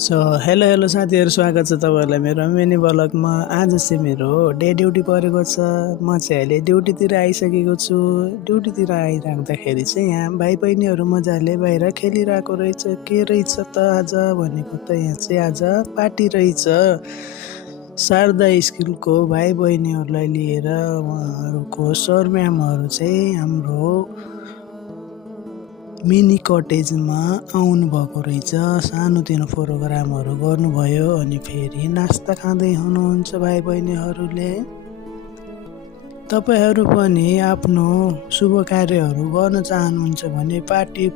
Hello hello साथीहरू, स्वागत छ तपाईँहरूलाई मेरो मिनी ब्लगमा। आज चाहिँ मेरो डे ड्युटी परेको छ। म चाहिँ अहिले ड्युटीतिर आइसकेको छु। ड्युटीतिर आइराख्दाखेरि चाहिँ यहाँ भाइ बहिनीहरू मजाले बाहिर खेलिरहेको रहेछ। के रहेछ त आज भनेको त यहाँ चाहिँ आज पार्टी रहेछ। शारदा स्कुलको भाइ बहिनीहरूलाई लिएर उहाँहरूको सर म्यामहरू चाहिँ हाम्रो मिनी कटेजमा आउनुभएको रहेछ। सानोतिनो प्रोग्रामहरू गर्नुभयो अनि फेरि नास्ता खाँदै हुनुहुन्छ भाइ बहिनीहरूले। तपाईँहरू पनि आफ्नो शुभ कार्यहरू गर्न चाहनुहुन्छ भने पार्टी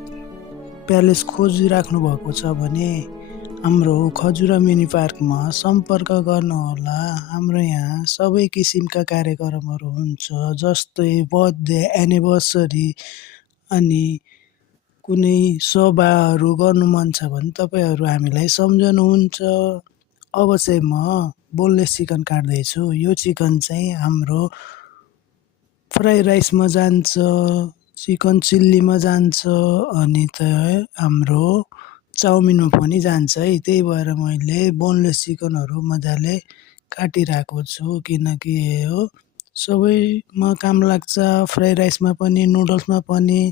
प्यालेस खोजिराख्नु भएको छ भने हाम्रो खजुरा मिनी पार्कमा सम्पर्क गर्नुहोला। हाम्रो यहाँ सबै किसिमका कार्यक्रमहरू हुन्छ, जस्तै बर्थडे, एनिभर्सरी अनि कुनै सभाहरू गर्नु मन छ भने तपाईँहरू हामीलाई सम्झनुहुन्छ। अब चाहिँ म बोनलेस चिकन काट्दैछु। यो चिकन चाहिँ हाम्रो फ्राई राइसमा जान्छ, चिकन चिल्लीमा जान्छ अनि त हाम्रो चाउमिनमा पनि जान्छ है। त्यही भएर मैले बोनलेस चिकनहरू मजाले काटिरहेको छु, किनकि यो सबैमा काम लाग्छ, फ्राई राइसमा पनि, नुडल्समा पनि।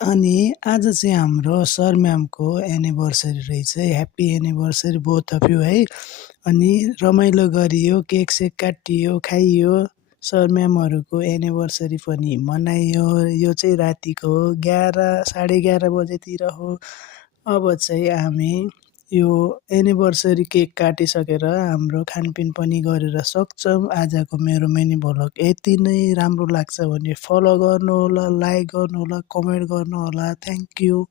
अनि आज चाहिँ हाम्रो सर म्यामको एनिभर्सरी रहेछ। Happy anniversary both of you है। अनि रमाइलो गरियो, केक सेक काटियो, खाइयो, सर म्यामहरूको एनिभर्सरी पनि मनाइयो। यो चाहिँ रातिको 11 साढे 11 बजेतिर हो। अब चाहिँ हामी यो एनिभर्सरी केक काटिसकेर हाम्रो खानपिन पनि गरेर सक्छौँ। आजको मेरो मिनी भ्लग यति नै। राम्रो लाग्छ भने फलो गर्नुहोला, लाइक गर्नुहोला, कमेन्ट गर्नुहोला। Thank you.